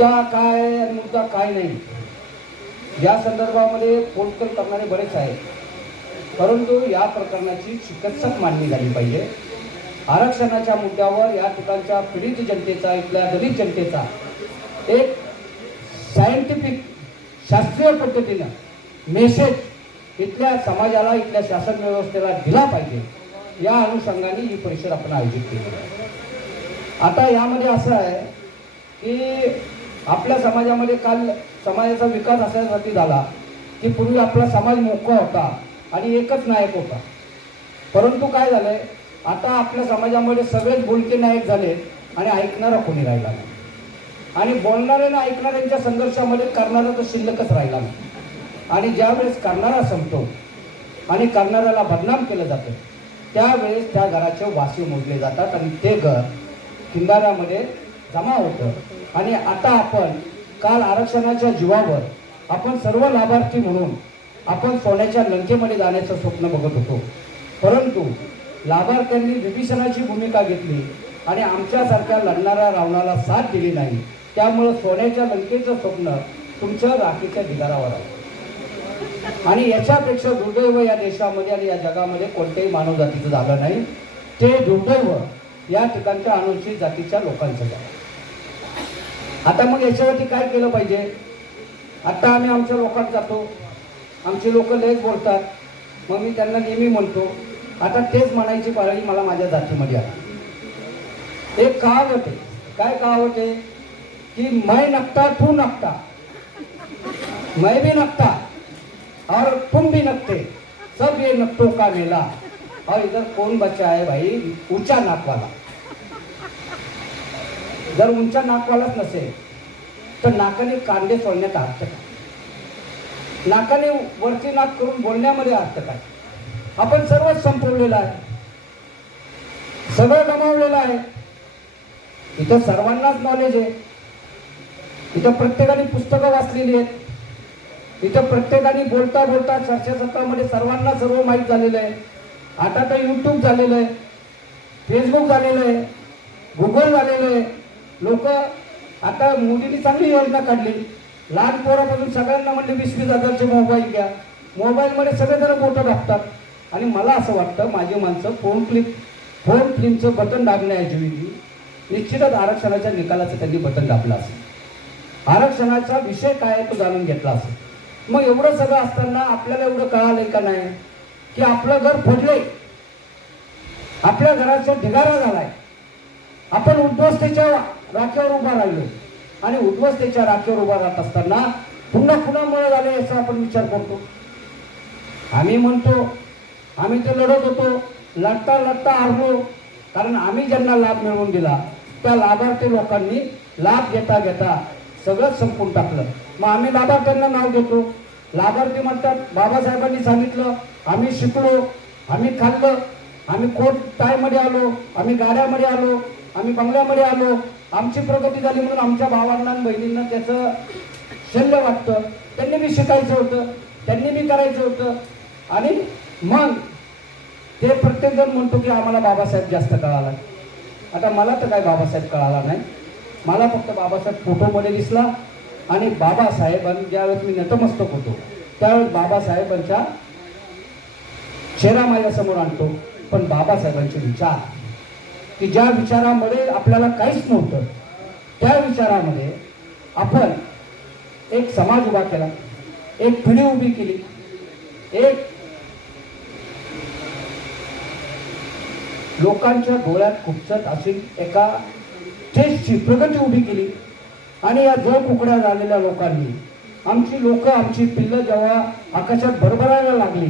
मुद्दा काय आहे आणि मुद्दा काय नाही? या संदर्भामध्ये पोटकल करणारे बरेच आहेत. परंतु या प्रकरणाची चिकित्सक मांडणी झाली पाहिजे. आरक्षणाच्या मुद्द्यावर या ठिकाणच्या पीडित जनतेचा इथल्या दलित जनतेचा एक सायंटिफिक शास्त्रीय पद्धतीनं मेसेज इथल्या समाजाला इथल्या शासन व्यवस्थेला दिला पाहिजे. या अनुषंगाने ही परिषद आपण आयोजित केली आहे. आता यामध्ये असं आहे की आपल्या समाजामध्ये काल समाजाचा विकास असण्यासाठी झाला. की पूर्वी आपला समाज मोकळा होता आणि एकच नायक होता. परंतु काय झालंय? आता आपल्या समाजामध्ये सगळेच बोलके नायक झाले आणि ऐकणारा कोणी राहिला नाही. आणि बोलणारे आणि ऐकणाऱ्यांच्या संघर्षामध्ये करणारा तर शिल्लकच राहिला नाही. आणि ज्यावेळेस करणारा संपतो आणि करणाऱ्याला बदनाम केलं जातं त्यावेळेस त्या घराचे वासी मोजले जातात आणि ते घर किंदाऱ्यामध्ये जमा होतं. आणि आता आपण काल आरक्षणाच्या जीवावर आपण सर्व लाभार्थी म्हणून आपण सोन्याच्या लंकेमध्ये जाण्याचं स्वप्न बघत होतो. परंतु लाभार्थ्यांनी विभीषणाची भूमिका घेतली आणि आमच्यासारख्या लढणाऱ्या रावणाला साथ दिली नाही. त्यामुळं सोन्याच्या लंकेचं स्वप्न तुमच्या राखीच्या ढिगारावर आहे. आणि याच्यापेक्षा दुर्दैव या देशामध्ये आणि या जगामध्ये कोणत्याही मानव जातीचं झालं नाही. ते दुर्दैव या ठिकाणच्या अनुसूचित जातीच्या लोकांचं झालं. आता मग याच्यावरती काय केलं पाहिजे? आता आम्ही आमच्या लोकात जातो. आमचे लोक लयच बोलतात. मग मी त्यांना नेहमी म्हणतो आता तेच म्हणायची पाळी मला माझ्या जातीमध्ये आली. एक कहावत आहे काय कहावत आहे की मै नकता तू नकता. मैं भी नकता और तुम भी नकते. सब ये नकतो का मेला? और इधर कौन बच्चा है भाई? ऊंचा नाक वाला. जर उंचा नाकवालाच नसेल तर नाकाने कांदे सोडण्यात अर्थ काय? नाकाने वरती नाक करून बोलण्यामध्ये अर्थ काय? आपण सर्वच संपवलेलं आहे. सगळं गमावलेलं आहे. इथं सर्वांनाच नॉलेज आहे. इथं प्रत्येकाने पुस्तकं वाचलेली आहेत. इथं प्रत्येकाने बोलता बोलता चर्चासत्रामध्ये सर्वांना सर्व माहीत झालेलं आहे. आता तर यूट्यूब झालेलं आहे. फेसबुक झालेलं आहे. गुगल झालेलं आहे. लोक आता मोदींनी चांगली योजना काढली. लहान पोरापासून सगळ्यांना म्हणले वीस वीस हजारचे मोबाईल घ्या. मोबाईलमध्ये सगळेजण बोटं टाकतात. आणि मला असं वाटतं माझी माणसं फोन क्लिक फोन क्लिकचं बटन दाबण्याऐवजी निश्चितच आरक्षणाच्या निकालाचं त्यांनी बटन दाबलं असेल. आरक्षणाचा विषय काय आहे तो जाणून घेतला असेल. मग एवढं सगळं असताना आपल्याला एवढं कळालंय का नाही? की आपलं घर फोडले आपल्या घराचा ढिगारा झालाय. आपण उद्ध्वस्तेच्या राख्यावर उभा राहिलो. आणि उद्ध्वस्तेच्या राख्यावर उभा राहत असताना पुन्हा पुन्हा झाले याचा आपण विचार करतो. आम्ही म्हणतो आम्ही ते लढत होतो. लढता लढता हरलो. कारण आम्ही ज्यांना लाभ मिळवून दिला त्या लाभार्थी लोकांनी लाभ घेता घेता सगळं संपून टाकलं. मग आम्ही लाभार्थ्यांना नाव देतो. लाभार्थी म्हणतात बाबासाहेबांनी सांगितलं आम्ही शिकलो आम्ही खाल्लं आम्ही कोट टायमध्ये आलो आम्ही गाड्यामध्ये आलो आम्ही बंगल्यामध्ये आलो आमची प्रगती झाली म्हणून आमच्या भावांना बहिणींना त्याचं शल्य वाटतं. त्यांनी बी शिकायचं होतं. त्यांनी बी करायचं होतं. आणि मग ते प्रत्येक जण म्हणतो की आम्हाला बाबासाहेब जास्त कळाला. आता मला तर काय बाबासाहेब कळाला नाही. मला फक्त बाबासाहेब फोटोमध्ये दिसला आणि बाबासाहेबांनी ज्यावेळेस मी नतमस्तक होतो त्यावेळेस बाबासाहेबांच्या चेहरा माझ्यासमोर आणतो. पण बाबासाहेबांचे विचार. की ज्या विचारामध्ये आपल्याला काहीच नव्हतं त्या विचारामध्ये आपण एक समाज उभा केला एक पिढी उभी केली एक लोकांच्या डोळ्यात खुपसत अशी एका स्टेजची प्रगती उभी केली. आणि या जळ कुकड्या झालेल्या लोकांनी आमची लोक आमची पिल्लं जेव्हा आकाशात भरभरायला लागली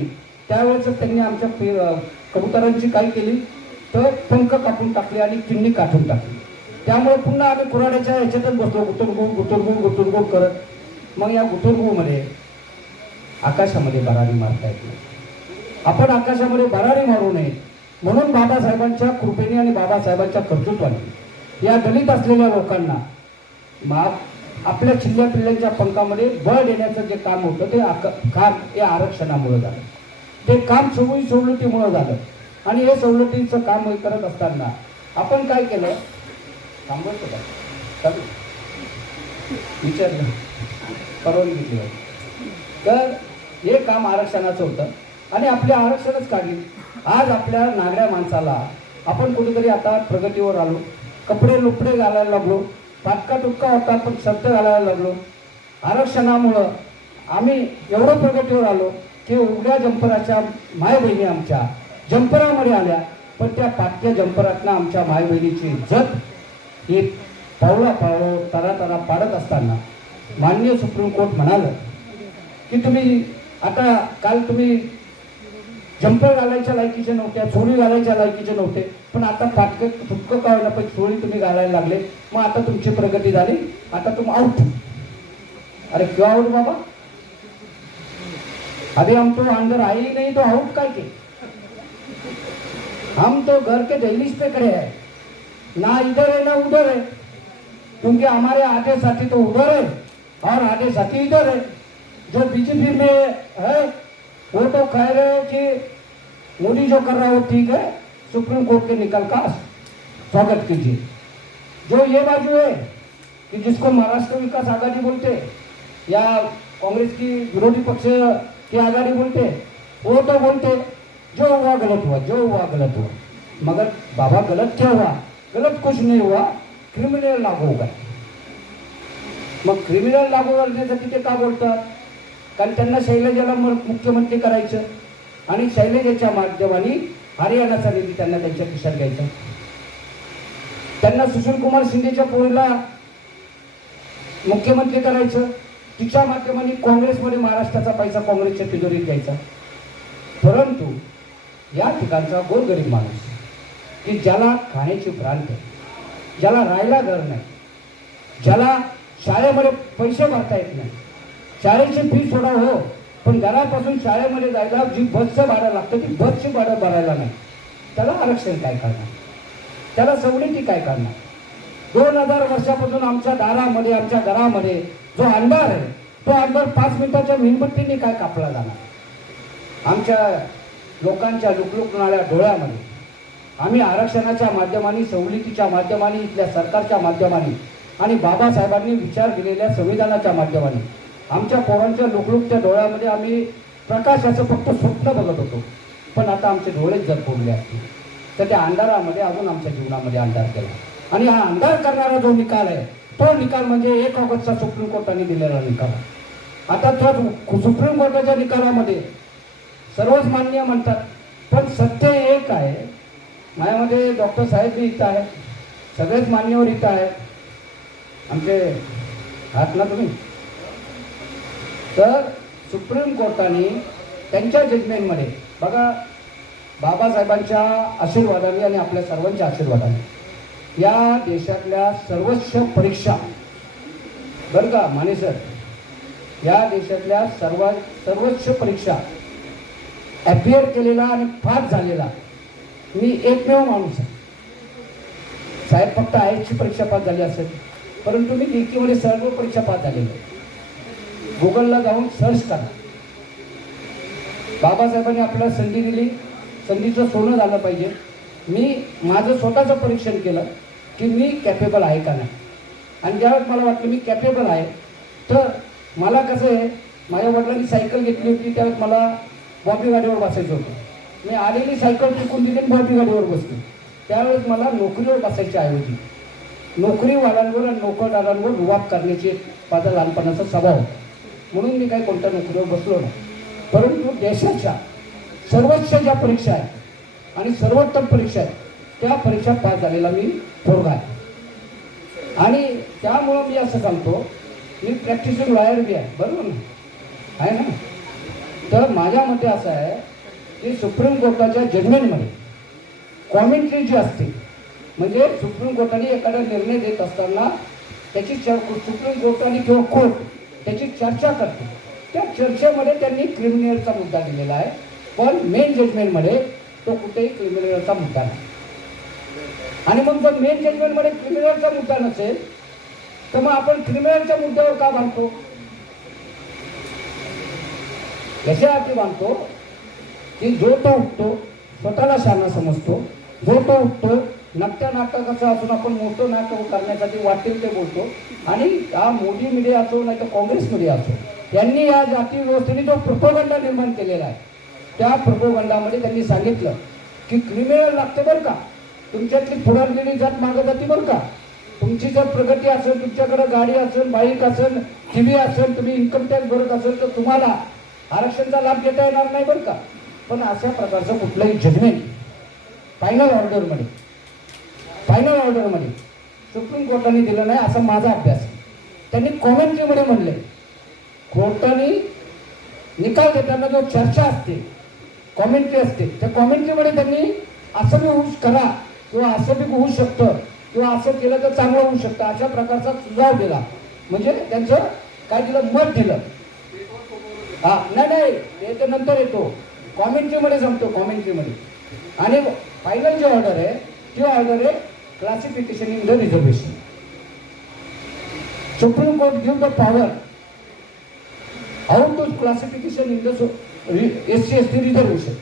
त्यावेळेस त्यांनी आमच्या पि- कबुतरांची काय केली? तर पंख कापून टाकले आणि किन्नी काठून टाकली. त्यामुळे पुन्हा आम्ही कुराड्याच्या ह्याच्यातच बसलो गुतुरगुळ गुतुरगुळ गुतुरगुळ करत. मग या गुतुरगुळमध्ये आकाशामध्ये भरारी मारता येत आपण आकाशामध्ये भरारी मारू नये. म्हणून बाबासाहेबांच्या कृपेने आणि बाबासाहेबांच्या कर्तृत्वाने या दलित असलेल्या लोकांना माप आपल्या चिल्ल्या पिल्ल्यांच्या पंखामध्ये बळ देण्याचं जे काम होतं ते आक काम या आरक्षणामुळे झालं. ते काम सोडून सवयी सवलतीमुळं झालं. आणि हे सवलतीचं काम करत असताना आपण काय केलं? थांबवतो का चालू. विचारलं. परवानगी घेतली तर हे काम आरक्षणाचं होतं. आणि आपले आरक्षणच काढली. आज आपल्या नागड्या माणसाला आपण कुठेतरी आता प्रगतीवर आलो. कपडे लुपडे घालायला लागलो. पाटका तुटका होता पण शब्द घालायला लागलो. आरक्षणामुळं आम्ही एवढं प्रगतीवर आलो की उघड्या जंपराच्या माय बहिणी आमच्या जंपरामध्ये आल्या. पण त्या पाटक्या जंपरातनं आमच्या भाई बहिणीची इज्जत ही पावला पावलं तरा तरा पाडत असताना मान्य सुप्रीम कोर्ट म्हणालं की तुम्ही आता काल तुम्ही जंपर घालायच्या लायकीचे नव्हत्या चोळी घालायच्या लायकीचे नव्हते पण आता फाटकं फुटकं का पण चोळी तुम्ही घालायला लागले. मग आता तुमची प्रगती झाली. आता तुम्ही आउट अरे क्यों आउट बाबा? अरे हम तो अंदर नाही ही तो आउट काय के हम तो घर के दहलीज पे खड़े हैं। ना इधर है, ना उधर है। क्योंकि हमारे आधे साथी तो उधर है और आधे साथी इधर है। जो बीजेपी में है, वो तो कह रहे हैं कि मोदी जो कर रहा है वो ठीक है। सुप्रीम कोर्ट के निकल का स्वागत कीजिए। जो ये बाजू है कि जिसको महाराष्ट्र विकास आघाड़ी बोलते या कांग्रेस की विरोधी पक्ष की आघाड़ी बोलते, वो तो बोलते। जो हुआ गलत हुआ जो हुआ गलत हुआ मगर बाबा गलत क्या हुआ गलत कुछ नहीं हुआ क्रिमिनल लागू काय मग क्रिमिनल लागू करण्यासाठी ते का बोलतात? कारण त्यांना शैलजाला म- मुख्यमंत्री करायचं. आणि शैलजेच्या माध्यमाने हरियाणाचा निधी त्यांना त्यांच्या खिशात घ्यायचा. त्यांना सुशील कुमार शिंदेच्या पोळीला मुख्यमंत्री करायचं. तिच्या माध्यमाने काँग्रेसमध्ये महाराष्ट्राचा पैसा काँग्रेसच्या तिजोरीत द्यायचा. परंतु या ठिकाणचा गोरगरीब माणूस की ज्याला खाण्याची भ्रांत ज्याला राहायला घर नाही ज्याला शाळेमध्ये पैसे भरता येत नाही. शाळेची फी सोडा हो पण घरापासून शाळेमध्ये जायला जी बसचं भाडं लागतं ती बसची भाडं भरायला नाही. त्याला आरक्षण काय करणार? त्याला सवलती काय करणार? दोन हजार वर्षापासून आमच्या दारामध्ये आमच्या घरामध्ये जो अंधार आहे तो अंधार पाच मिनिटाच्या मेणबत्तीने काय कापला जाणार? आमच्या लोकांच्या लुकलुकणाऱ्या डोळ्यामध्ये. आम्ही आरक्षणाच्या माध्यमाने सवलतीच्या माध्यमाने इथल्या सरकारच्या माध्यमाने आणि बाबासाहेबांनी विचार दिलेल्या संविधानाच्या माध्यमाने. आमच्या पोरांच्या लुकलुकच्या डोळ्यामध्ये आम्ही प्रकाशाचं फक्त स्वप्न बघत होतो. पण आता आमचे डोळेच जर फोडले असतील तर त्या अंधारामध्ये अजून आमच्या जीवनामध्ये अंधार केला. आणि हा अंधार करणारा जो निकाल आहे तो निकाल म्हणजे एक ऑगस्टचा सुप्रीम कोर्टाने दिलेला निकाल. आता त्या सुप्रीम कोर्टाच्या निकालामध्ये सर्वच मान्य म्हणतात. पण सत्य एक आहे. माझ्यामध्ये डॉक्टर साहेब बी इथं आहे सगळेच मान्यवर इथं आहे आमचे आहात ना तुम्ही? तर सुप्रीम कोर्टाने त्यांच्या जजमेंटमध्ये बघा बाबासाहेबांच्या आशीर्वादाने आणि आपल्या सर्वांच्या आशीर्वादाने या देशातल्या सर्वोच्च परीक्षा बरं का माने सर? या देशातल्या सर्व सर्वोच्च परीक्षा अपिअर केलेला आणि पास झालेला. मी एकमेव माणूस आहे. साहेब फक्त आयची परीक्षा पास झाली असेल परंतु मी लेखीमध्ये सर्व परीक्षा पास झालेलो गुगलला जाऊन सर्च करा. बाबासाहेबांनी आपल्याला संधी दिली. संधीचं सोनं झालं पाहिजे. मी माझं स्वतःचं परीक्षण केलं की मी कॅपेबल आहे का नाही. आणि ज्यावेळेस मला वाटलं मी कॅपेबल आहे तर मला कसं आहे माझ्या वडिलांनी सायकल घेतली होती त्यावेळेस मला बॉबी गाडीवर बसायचं होतं. मी आलेली सायकल टिकून दिली आणि बॉबी गाडीवर बसली. त्यावेळेस मला नोकरीवर बसायच्या ऐवजी नोकरीवाल्यांवर आणि नोकरदारांवर रुवाब करण्याची एक माझा लहानपणाचा स्वभाव होता. म्हणून मी काही कोणत्या नोकरीवर बसलो नाही. परंतु देशाच्या सर्वोच्च ज्या परीक्षा आहेत आणि सर्वोत्तम परीक्षा आहेत त्या परीक्षा पास झालेला मी पोरगा आहे. आणि त्यामुळं मी असं सांगतो मी प्रॅक्टिसिंग लॉयर बी आहे. बरोबर ना? आहे ना? तर माझ्या मते असं आहे की सुप्रीम कोर्टाच्या जजमेंटमध्ये कॉमेंट्री जी असते म्हणजे सुप्रीम कोर्टाने एखादा निर्णय देत असताना त्याची चर सुप्रीम कोर्टाने किंवा कोर्ट त्याची चर्चा करते. त्या चर्चेमध्ये त्यांनी क्रिमिनलचा मुद्दा दिलेला आहे. पण मेन जजमेंटमध्ये तो कुठेही क्रिमिनलचा मुद्दा नाही. आणि मग जर मेन जजमेंटमध्ये क्रिमिनलचा मुद्दा नसेल तर मग आपण क्रिमिनलच्या मुद्द्यावर का बांधतो याच्यासाठी मानतो की जो तो उठतो स्वतःला शहाणा समजतो. जो तो उठतो नकट्या नाटकाचं असून आपण मोठं नाटक करण्यासाठी वाटेल ते बोलतो. आणि हा मोदी मीडिया असो नाही तर काँग्रेस मीडिया असो यांनी या जाती व्यवस्थेने जो प्रपोगंडा निर्माण केलेला आहे त्या प्रपोगंडामध्ये त्यांनी सांगितलं की क्रिमिनल लागते बरं का. तुमच्यातली फुडारलेली जात मागं जाते बरं का. तुमची जर प्रगती असेल तुमच्याकडे गाडी असेल बाईक असेल टी व्ही असेल तुम्ही इन्कम टॅक्स भरत असेल तर तुम्हाला आरक्षणचा लाभ घेता येणार नाही बरं का? पण अशा प्रकारचं कुठलंही जजमेंट फायनल ऑर्डरमध्ये फायनल ऑर्डरमध्ये सुप्रीम कोर्टाने दिलं नाही असा माझा अभ्यास. त्यांनी कॉमेंट्रीमध्ये म्हणले कोर्टाने निकाल देताना जो चर्चा असते कॉमेंट्री असते त्या कॉमेंट्रीमध्ये त्यांनी असं बी होऊ करा किंवा असं बी होऊ शकतं किंवा असं केलं तर चांगलं होऊ शकतं अशा प्रकारचा सुझाव दिला. म्हणजे त्यांचं काय दिलं? मत दिलं. हा नाही नाही ते तर नंतर येतो. कॉमेंट्रीमध्ये जमतो कॉमेंट्रीमध्ये आणि फायनल जी ऑर्डर आहे ती ऑर्डर आहे classification in the reservation supreme court give the power how to classification in the S C S T reservation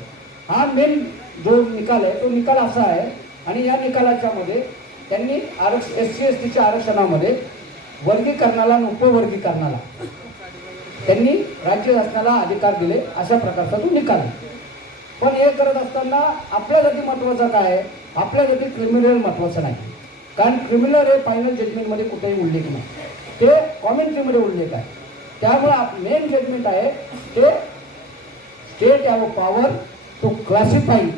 हा मेन जो निकाल आहे तो निकाल असा आहे आणि या निकालाच्या मध्ये त्यांनी आरक्ष एस सी एस टीच्या आरक्षणामध्ये वर्गीकरणाला आणि उपवर्गीकरणाला त्यांनी राज्य शासनाला अधिकार दिले अशा प्रकारचा तो निकाल. पण हे करत असताना आपल्यासाठी महत्वाचं काय? आहे आपल्यासाठी क्रिमिनल महत्वाचं नाही. कारण क्रिमिनल हे फायनल जजमेंटमध्ये कुठेही उल्लेख नाही. ते कॉमेंट्रीमध्ये उल्लेख आहे. त्यामुळे मेन जजमेंट आहे ते state have power to classify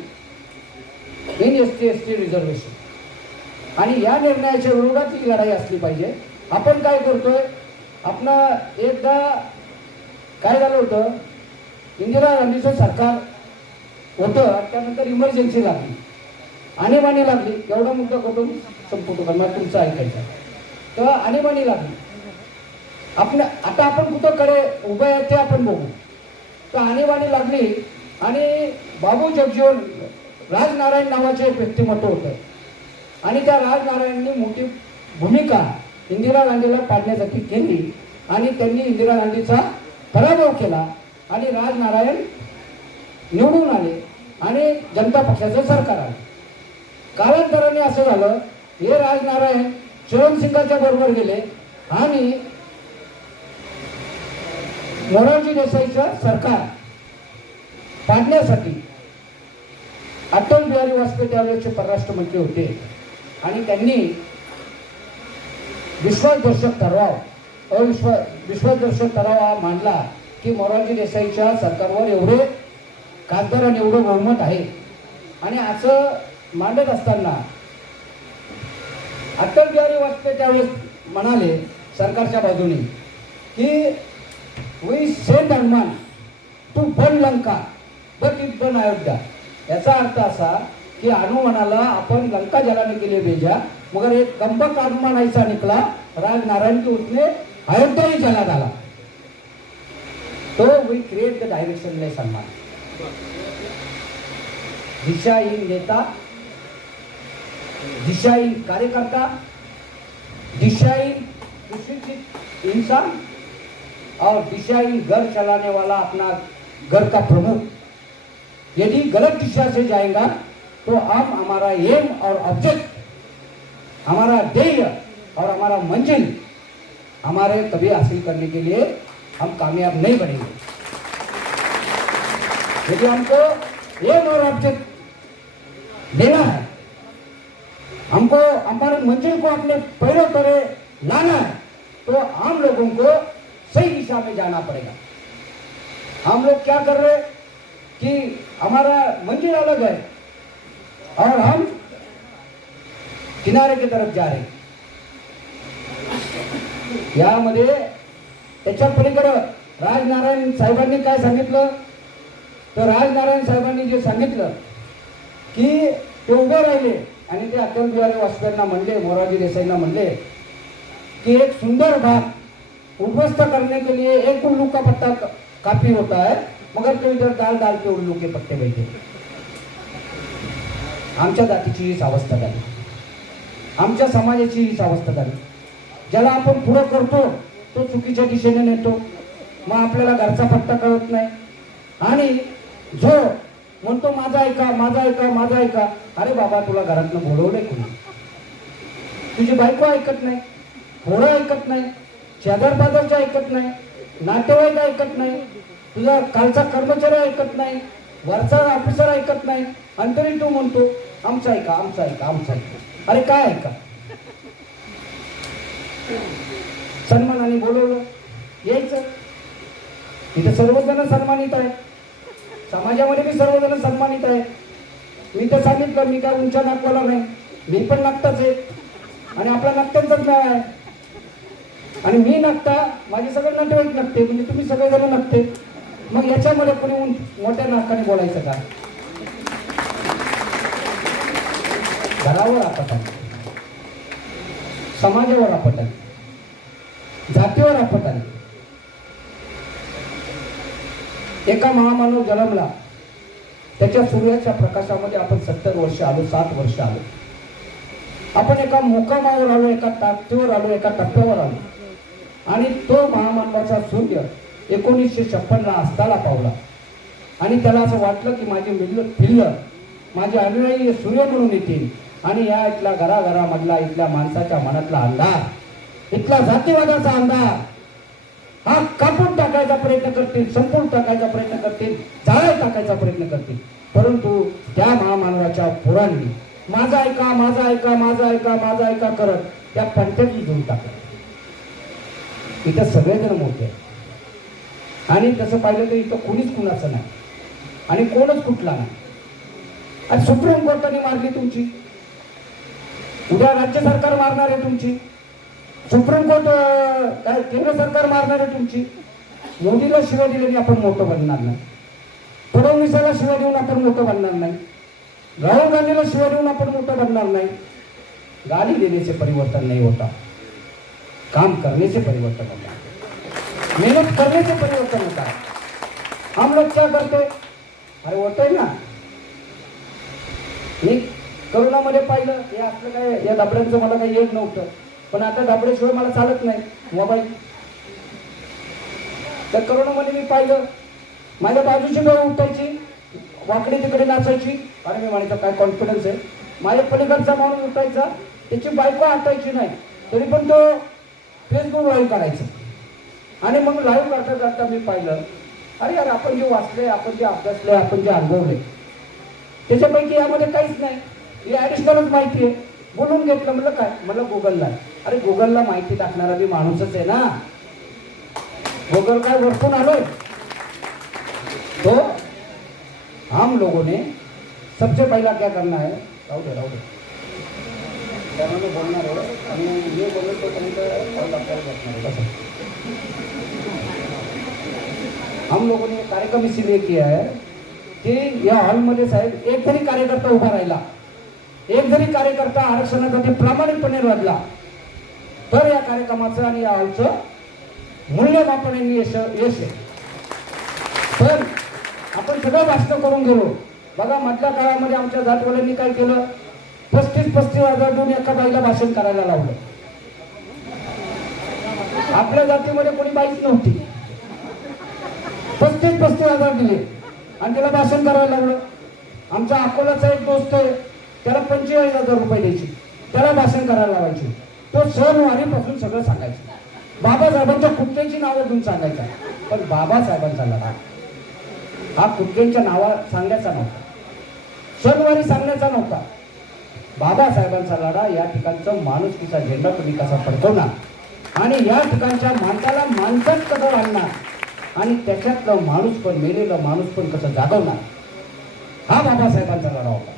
in S T S T reservation आणि या निर्णयाच्या विरोधात ही लढाई असली पाहिजे. आपण काय करतोय? आपण एकदा काय झालं होतं? इंदिरा गांधीचं सरकार होतं त्यानंतर इमर्जन्सी लागली. आणीबाणी लागली. एवढा मुद्दा करून संपवतो का मला तुमचं ऐकायचं तर आणीबाणी लागली. आपण आता आपण कुठं कडे उभे आहे ते आपण बघू. तर आणीबाणी लागली आणि बाबू जगजीवन राजनारायण नावाचे एक व्यक्तिमत्व होतं. आणि त्या राजनारायणनी मोठी भूमिका इंदिरा गांधीला पाडण्यासाठी केली आणि त्यांनी इंदिरा गांधीचा पराभव केला आणि राजनारायण निवडून आले आणि जनता पक्षाचं सरकार आलं. कालांतराने असं झालं हे राजनारायण चरणसिंगाच्या बरोबर गेले आणि मोरारजी देसाईचं सरकार पाडण्यासाठी अटल बिहारी वाजपेयी त्यावेळेचे परराष्ट्र मंत्री होते. आणि त्यांनी विश्वासदर्शक ठराव अविश्वा विश्वासदर्शक करावा मानला मांडला की मोरारजी देसाईच्या सरकारवर एवढे खासदार आणि एवढं बहुमत आहे. आणि असं मांडत असताना अटल बिहारी वाजपेयी त्यावेळेस म्हणाले सरकारच्या बाजूने की we send Hanuman to burn Lanka but it burn Ayodhya याचा अर्थ असा की हनुमानाला आपण लंका जलाने केले भेजा मगर एक कंबक हनुमान ऐसा निकला. राज नारायण की उसने अयोध्या ही जला तो वी क्रिएट द डायरेक्शन ले सन्मान. दिशाहीन नेता दिशाहीन कार्यकर्ता दिशाहीन सुशिक्षित इंसान और दिशाहीन घर चलाने वाला अपना घर का प्रमुख. यदि गलत दिशा से जाएगा तो हम हमारा एम और ऑब्जेक्ट हमारा ध्येय और हमारा मंजिल हमारे कभी हासिल करने के लिए हम कामयाब नहीं बनेंगे। यदि हमको एम और ऑब्जेक्ट लेना है, हमको हमारे मंजिल को अपने पैरों तले लाना है तो हम लोगों को सही दिशा में जाना पड़ेगा। हम लोग क्या कर रहे कि हमारा मंजिल अलग है और हम किनारे की तरफ़ जा रहे हैं। यामध्ये त्याच्या पलीकडं राजनारायण साहेबांनी काय सांगितलं? तर राजनारायण साहेबांनी जे सांगितलं की ते उभे राहिले आणि ते अटल बिहारी वाजपेयींना म्हणले मोरारजी देसाईंना म्हणले की एक सुंदर भाग उद्ध्वस्त करने के लिए एक उल्लू का पत्ता काफी होता है मगर तो इधर डाल डाल के उल्लू के पत्ते बैठे आमच्या जातीची हीच अवस्था झाली. आमच्या समाजाची हीच अवस्था झाली. ज्याला आपण पुढं करतो तो चुकीच्या दिशेने नेतो. मग आपल्याला घरचा पत्ता कळत नाही. आणि जो म्हणतो माझा ऐका माझा ऐका माझा ऐका अरे बाबा तुला घरातनं बोलवलंय कोणी? तुझी बायको ऐकत नाही पोरं ऐकत नाही शेजार बाजारचे ऐकत नाही नातेवाईक ऐकत नाही तुझा कालचा कर्मचारी ऐकत नाही वरचा ऑफिसर ऐकत नाही. आणि तरी तू म्हणतो आमचं ऐका आमचा ऐका आमचा ऐका अरे काय ऐका सन्मानाने बोलवलं. यायचं. इथं सर्वजण सन्मानित आहे समाजामध्ये मी सर्वजण सन्मानित आहे मी तर सांगितलं मी काय उंचा नागवाला नाही. मी पण नागताच आहे. आणि आपला नागत्यांचाच नाव आहे. आणि मी नागता माझे सगळे नातेवाईक नगते. म्हणजे तुम्ही सगळेजण नगते. मग याच्यामध्ये कोणी उं- मोठ्या नाकाने बोलायचं का? घरावर आता आहे समाजावर आपट आली जातीवर आपट आहे एका महामानव जन्मला. त्याच्या सूर्याच्या प्रकाशामध्ये आपण सत्तर वर्ष आलो सात वर्ष आलो. आपण एका मुकामावर आलो एका ताकदीवर आलो एका टप्प्यावर आलो. आणि तो महामानवाचा सूर्य एकोणीसशे छप्पनला अस्ताला पावला. आणि त्याला असं वाटलं की माझे मिल्ल फिल्ल माझे अनुयायी हे सूर्य म्हणून येतील. आणि या इथला घराघरामधला इथल्या माणसाच्या मनातला अंधार इथला जातीवादाचा अंधार हा कापून टाकायचा प्रयत्न करतील संपून टाकायचा प्रयत्न करतील जाळ्यात टाकायचा प्रयत्न करतील. परंतु त्या महामानवाच्या पोरांनी माझा ऐका माझा ऐका माझा ऐका माझा ऐका करत त्या पंचायती घेऊन टाकल्या इथं सगळेजण मोठे आणि तसं पाहिलं तर इथं कोणीच कुणाचं नाही. आणि कोणच कुठला नाही. आणि सुप्रीम कोर्टाने मारली तुमची. उद्या राज्य सरकार मारणार आहे तुमची. सुप्रीम कोर्ट काय केंद्र सरकार मारणार आहे तुमची. मोदीला शिवाय दिल्याने आपण मोठं बनणार नाही. फडणवीसाला शिवाय देऊन आपण मोठं बनणार नाही. राहुल गांधीला शिवाय देऊन आपण मोठं बनणार नाही. गाली देण्याचे परिवर्तन नाही होता. काम करण्याचे परिवर्तन होता. मेहनत करण्याचे परिवर्तन होता. है हम लोग क्या करते अरे होतंय ना. एक करोनामध्ये पाहिलं हे असलं काय या दाबड्यांचं मला काही येत नव्हतं. पण आता डबड्याशिवाय मला चालत नाही मोबाईल. तर करोनामध्ये मी पाहिलं माझ्या बाजूची डोळे उठायची वाकडी तिकडे नाचायची. आणि मी म्हणायचं काय कॉन्फिडन्स आहे? माझ्या पलीकडचा माणूस उठायचा त्याची बायको हटायची नाही तरी पण तो फेसबुक लाईव्ह करायचा. आणि मग लाईव्ह करता करता मी पाहिलं अरे यार आपण जे वाचले आपण जे अभ्यासले आपण जे अनुभवले त्याच्यापैकी यामध्ये काहीच नाही. ही ॲडिशनलच माहिती आहे. बोलून घेतलं म्हणलं काय? म्हणलं गुगलला अरे गुगलला माहिती टाकणारा बी माणूसच आहे ना. गुगल काय वरतून आलोय? तो? हम लोगों ने सबसे पहिला क्या करना है? राहू दे राहू दे. त्यामध्ये बोलणार आणि जे बोलत तोपर्यंत call हम लोगों ने कार्यक्रम इसीलिए किया है की या हॉलमध्ये साहेब एक तरी कार्यकर्ता उभा राहिला. एक जरी कार्यकर्ता आरक्षणासाठी प्रामाणिकपणे लढला तर या कार्यक्रमाचं आणि या हॉलचं मूल्यमापन यश यश आहे. पण आपण सगळं भाषण करून गेलो. बघा मधल्या काळामध्ये आमच्या जातवाल्यांनी काय केलं? पस्तीस पस्तीस हजार देऊन एका बाईला भाषण करायला लावलं. आपल्या जातीमध्ये कोणी बाईच नव्हती. पस्तीस पस्तीस हजार दिले आणि त्याला भाषण करायला लागलं आमचा अकोलाचा एक दोस्त आहे त्याला पंचेचाळीस हजार रुपये द्यायचे. त्याला भाषण करायला लावायचे. तो सणवारीपासून सगळं सांगायचं. बाबासाहेबांच्या कुठल्याची नावं घेऊन सांगायचा. पण बाबासाहेबांचा लढा. हा कुत्र्यांच्या नावा सांगायचा नव्हता. सणवारी सांगण्याचा नव्हता. बाबासाहेबांचा लढा या ठिकाणचं माणुसकीचा झेंडा तुम्ही कसा फडकवणार? आणि या ठिकाणच्या माणसाला माणसात कसं आणणार आणि त्याच्यातलं माणूस पण मेलेलं माणूस पण कसं जागवणार? हा बाबासाहेबांचा लढा होता.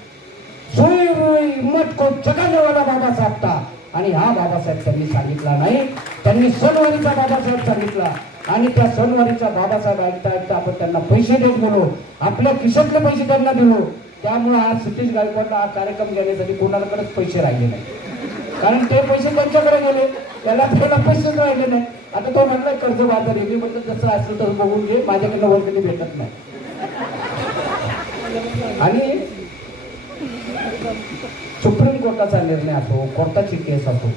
रोई हिम्मत को बाबासाहेब था आणि हा बाबासाहेब त्यांनी सांगितला नाही. त्यांनी सणवारीचा बाबासाहेब सांगितला. आणि त्या सणवारीचा बाबासाहेब ऐकता ऐकता आपण त्यांना पैसे देत गेलो. आपल्या खिशातले पैसे त्यांना दिलो. त्यामुळे आज सतीश गायकवाडला हा कार्यक्रम घेण्यासाठी कोणाकडेच पैसे राहिले नाही. कारण ते पैसे त्यांच्याकडे गेले. त्याला त्याला पैसेच राहिले नाही. आता तो म्हणलाय कर्ज बाजार मी म्हणलं जसं असलं तसं बघून घे. माझ्याकडनं वर्ग भेटत नाही. आणि कोर्टाचा निर्णय असो कोर्टाची केस असो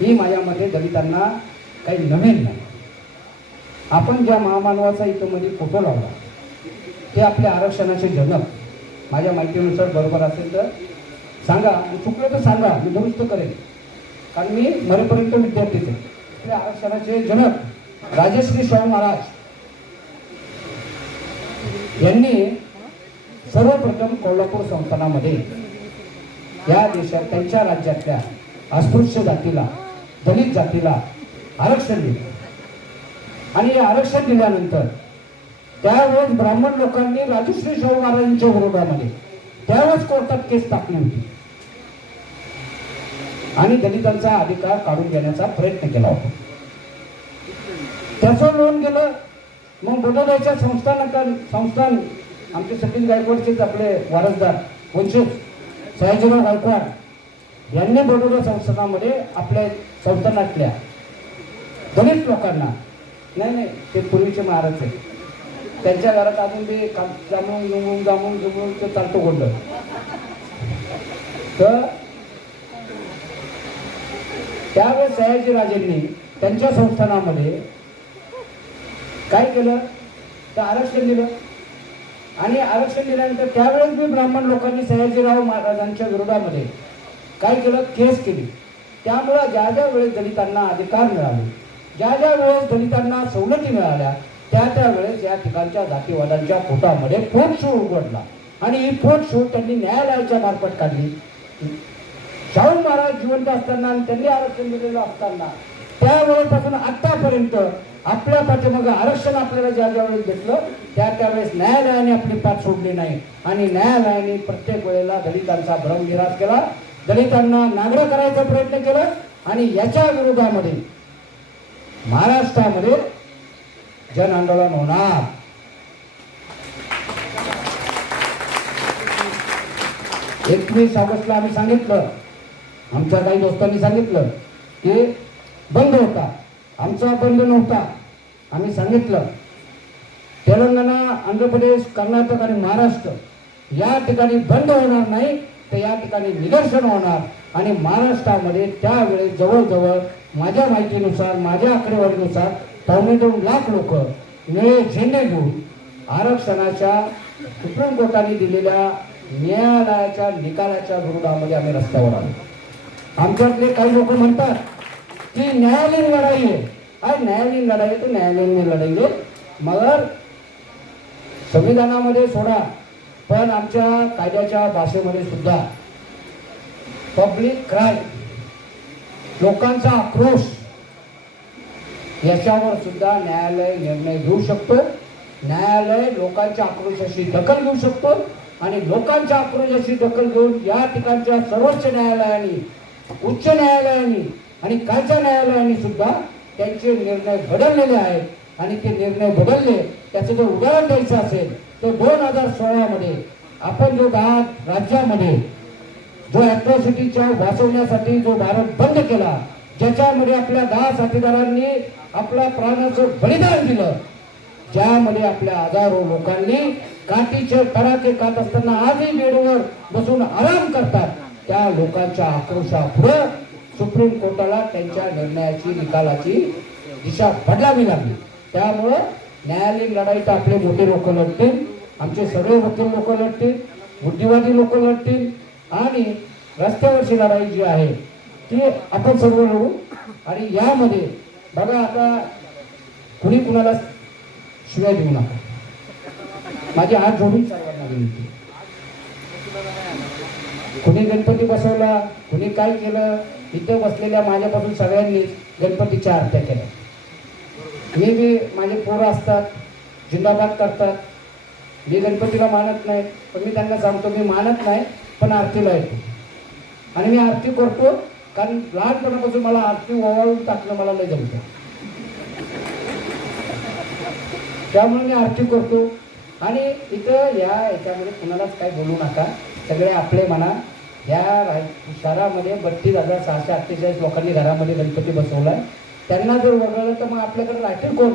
ही माझ्यामध्ये दलितांना काही नवीन नाही. आपण ज्या महामानवाचा इथं मध्ये फोटो लावला ते आपल्या आरक्षणाचे जनक. माझ्या माहितीनुसार बरोबर असेल तर सांगा आणि चुकलं तर सांगा मी दुरुस्त करेन. कारण मी मरेपर्यंत विद्यार्थीच आहे. आपल्या आरक्षणाचे जनक राजश्री शाहू महाराज यांनी सर्वप्रथम कोल्हापूर संस्थानामध्ये या देशात त्यांच्या राज्यातल्या अस्पृश्य जातीला दलित जातीला आरक्षण दिलं. आणि हे आरक्षण दिल्यानंतर त्यावेळेस ब्राह्मण लोकांनी राजश्री शाहू महाराजांच्या विरोधामध्ये त्यावेळेस कोर्टात केस टाकली होती. आणि दलितांचा अधिकार काढून घेण्याचा प्रयत्न केला होता. त्याचं लोन गेलं. मग बडोद्याच्या संस्थानका संस्थान आमचे सचिन गायकवाडचेच आपले वारसदार वंशज सयाजीराव गायकवाड यांनी बडोदा संस्थानामध्ये आपल्या संस्थानातल्या दलित लोकांना नाही नाही ते पूर्वीचे महाराज आहेत. त्यांच्या घरात अजून ते काम जामून जुमून जामून जुमून ते चालतो गोंड तर त्यावेळेस सयाजीराजेंनी त्यांच्या संस्थानामध्ये काय केलं? तर आरक्षण दिलं. आणि आरक्षण दिल्यानंतर त्यावेळेस मी ब्राह्मण लोकांनी सयाजीराव महाराजांच्या विरोधामध्ये काय केलं? केस केली. त्यामुळं ज्या ज्या वेळेस दलितांना अधिकार मिळाले ज्या ज्या वेळेस दलितांना सवलती मिळाल्या त्या त्या वेळेस या ठिकाणच्या जातीवादांच्या पोटामध्ये पोटशो उघडला. आणि ही पोटशो त्यांनी न्यायालयाच्या मार्फत काढली. शाहू महाराज जिवंत असताना आणि त्यांनी आरक्षण दिलेलं असताना त्यावेळेपासून आतापर्यंत आपल्या पाठीमागं आरक्षण आपल्याला ज्या ज्या वेळेस भेटलं त्या त्यावेळेस न्यायालयाने आपली पाठ सोडली नाही. आणि न्यायालयाने प्रत्येक वेळेला दलितांचा भ्रमनिराश केला. दलितांना नागरं करायचा प्रयत्न केला. आणि याच्या विरोधामध्ये महाराष्ट्रामध्ये जन आंदोलन होणार. एकवीस ऑगस्टला आम्ही सांगितलं आमच्या काही दोस्तांनी सांगितलं की बंद होता. आमचा बंद नव्हता. आम्ही सांगितलं तेलंगणा आंध्र प्रदेश कर्नाटक आणि महाराष्ट्र या ठिकाणी बंद होणार नाही तर या ठिकाणी निदर्शन होणार. आणि महाराष्ट्रामध्ये त्यावेळेस जवळजवळ माझ्या माहितीनुसार माझ्या आकडेवारीनुसार पावणे दोन लाख लोक निळे झेंडे घेऊन आरक्षणाच्या सुप्रीम कोर्टाने दिलेल्या न्यायालयाच्या निकालाच्या विरोधामध्ये आम्ही रस्त्यावर आलो. आमच्यातले काही लोक म्हणतात की न्यायालयीन लढाई आहे काय न्यायालयीन लढाई तर न्यायालयीन लढाई मगर संविधानामध्ये सोडा पण आमच्या कायद्याच्या भाषेमध्ये सुद्धा पब्लिक क्राय लोकांचा आक्रोश याच्यावर सुद्धा न्यायालय निर्णय घेऊ शकतो न्यायालय लोकांच्या आक्रोशाची दखल घेऊ शकतो आणि लोकांच्या आक्रोशाची दखल घेऊन या ठिकाणच्या सर्वोच्च न्यायालयाने उच्च न्यायालयाने आणि कालच्या न्यायालयाने सुद्धा त्यांचे निर्णय बदललेले आहेत. आणि ते निर्णय बदलले त्याचं जर उदाहरण द्यायचं असेल तर दोन हजार सोळामध्ये आपण जो दहा राज्यामध्ये जो अॅट्रॉसिटीच्या वाचवण्यासाठी जो भारत बंद केला ज्याच्यामध्ये आपल्या दहा साथीदारांनी आपल्या प्राणाचं बलिदान दिलं ज्यामध्ये आपल्या हजारो लोकांनी काठीचे तडाखे खात असताना आजही बेडवर बसून आराम करतात त्या लोकांच्या आक्रोशापुढं सुप्रीम कोर्टाला त्यांच्या निर्णयाची निकालाची दिशा बदलावी लागली. त्यामुळं न्यायालयीन लढाईत आपले मोठे लोक लढतील आमचे सगळे वकील लोक लढतील बुद्धिवादी लोक लढतील आणि रस्त्यावरची लढाई जी आहे ती आपण सर्व लढू. आणि यामध्ये बघा आता कुणी कुणाला शिवाय देऊ नका. माझी हात जोडून सर्वांना विनंती कुणी गणपती बसवला कुणी काय केलं इथं बसलेल्या माझ्यापासून सगळ्यांनीच गणपतीच्या आरत्या केल्या. मी बी माझे पोरं असतात जिंदाबाद करतात. मी गणपतीला मानत नाही पण मी त्यांना सांगतो मी मानत नाही पण आरतीला येतो. आणि मी आरती करतो कारण लहानपणापासून मला आरती ओवाळून टाकणं मला नाही जमतं. त्यामुळे मी आरती करतो. आणि इथं या याच्यामध्ये कुणालाच काय बोलू नका. सगळे आपले म्हणा. ह्या रा- शहरामध्ये बत्तीस हजार सहाशे अठ्ठेचाळीस लोकांनी घरामध्ये गणपती बसवलाय. त्यांना जर वगळलं तर मग आपल्याकडे राहतील कोण?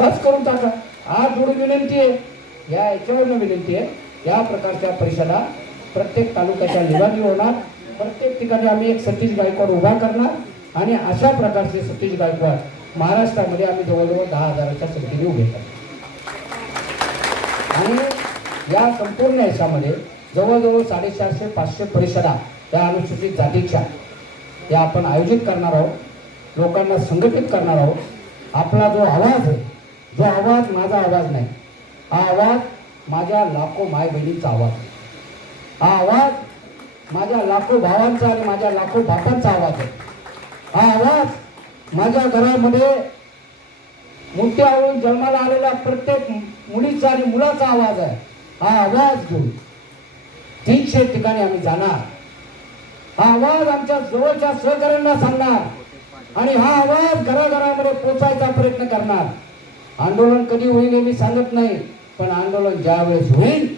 बस करून टाका. आज जोडून विनंती आहे. या याच्यावरनं विनंती आहे. या प्रकारच्या परिषदा प्रत्येक तालुक्याच्या निवाणी होणार. प्रत्येक ठिकाणी आम्ही एक सतीश गायकवाड उभा करणार. आणि अशा प्रकारचे सतीश गायकवाड महाराष्ट्रामध्ये आम्ही जवळजवळ दहा हजाराच्या संख्येने उभे करणार. आणि या संपूर्ण याच्यामध्ये जवळजवळ साडेचारशे पाचशे परिषदा या अनुसूचित जातीच्या या आपण आयोजित करणार आहोत. लोकांना संघटित करणार आहोत. आपला जो आवाज आहे जो आवाज माझा आवाज नाही हा आवाज माझ्या लाखो माय बहिणींचा आवाज आहे. हा आवाज माझ्या लाखो भावांचा आणि माझ्या लाखो बापांचा आवाज आहे. हा आवाज माझ्या घरामध्ये मोठ्या होऊन जन्माला आलेल्या प्रत्येक मुलीचा आणि मुलाचा आवाज आहे. हा आवाज घेऊन तीनशे ठिकाणी आम्ही जाणार. हा आवाज आमच्या जवळच्या सहकाऱ्यांना सांगणार. आणि हा आवाज घराघरामध्ये पोचायचा प्रयत्न करणार. आंदोलन कधी होईल हे मी सांगत नाही पण आंदोलन ज्या वेळेस होईल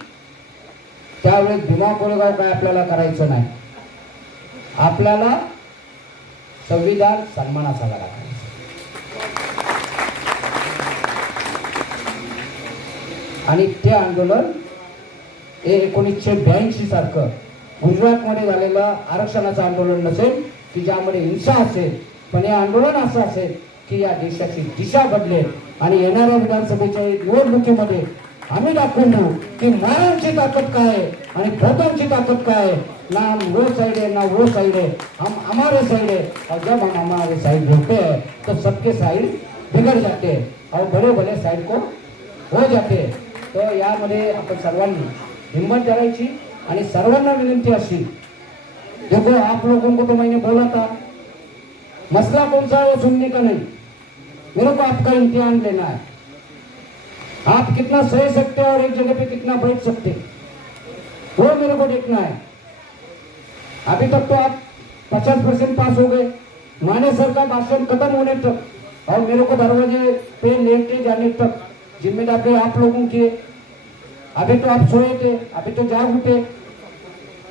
त्यावेळेस भीमा कोरेगाव काय आपल्याला करायचं नाही. आपल्याला संविधान सन्मानाचा लढा करायचा. आणि ते आंदोलन हे एकोणीसशे ब्याऐंशी सारखं गुजरातमध्ये झालेलं आरक्षणाचं आंदोलन नसेल की ज्यामध्ये हिंसा असेल पण हे आंदोलन असं असेल की या देशाची दिशा बदलेल. आणि येणाऱ्या विधानसभेच्या निवडणुकीमध्ये आम्ही दाखवून देऊ की नारायणची ताकद काय आहे आणि भोटांची ताकद काय आहे. ना हम वो साइड है ना वो साइड है हम हमारे साइड है और जब हम हमारे साइड होते हैं तो सबके साइड बिगड़ जाते हैं. और बड़े बड़े साइड को हो जाते तर यामध्ये आपण सर्वांनी हिंमत करायची आणि सर्वांना विनंती अशी देखो आप लोगों को तो मैंने बोला था मसला कौन सा है वो सुनने का नहीं। मेरे को आपका इम्तिहान लेना है। आप कितना सह सकते हो और एक जगह पे कितना बैठ सकते हो। वो मेरे को देखना है। अभी तक तो आप पचास परसेंट पास हो गए। माने सर का भाषण खत्म होने तक और मेरे को दरवाजे पे लेके जाने तक जिम्मेदारी आप लोगों की अभी तो आप सोए थे, अभी तो जाग उठे।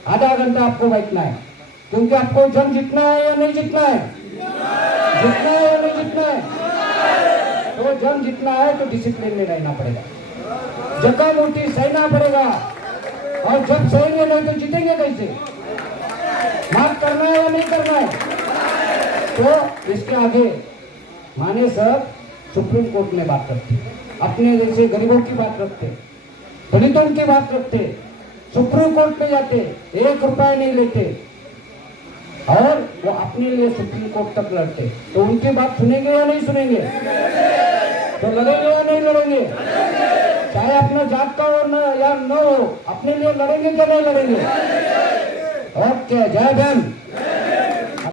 आधा घंटा आपको बैठना है, क्योंकि आपको जंग जीतना है या नहीं जीतना है? जीतना है या नहीं जीतना है? तो जंग जीतना है तो डिसिप्लिन में रहना पड़ेगा। जगह मोटी, सहना पड़ेगा। और जब सहेंगे नहीं तो जीतेंगे कैसे? माफ़ करना है या नहीं करना है? तो इसके आगे माने सर सुप्रीम कोर्ट में बात करते अपने जैसे गरीबों की बात रखते दलितों की बात रखते सुप्रीम कोर्ट में जाते एक रुपया नहीं लेते। और वो अपने लिए सुप्रीम कोर्ट तक लड़ते। तो उनकी बात सुनेंगे या नहीं सुनेंगे? तो लड़ेंगे या नहीं लड़ेंगे? चाहे अपना जात का हो ना या न हो अपने लिए लड़ेंगे या नहीं लड़ेंगे? ओके जय बहन